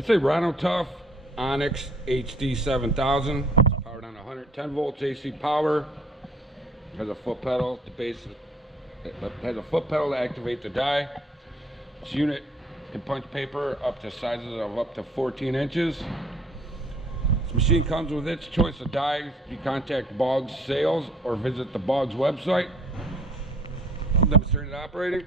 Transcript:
It's a Rhin-O-Tuff Onyx HD7000. It's powered on 110 volts AC power. Has a foot pedal. The base has a foot pedal to activate the die. This unit can punch paper up to sizes of up to 14 inches. This machine comes with its choice of dies. You contact Boggs Sales or visit the Boggs website. Demonstrated operating.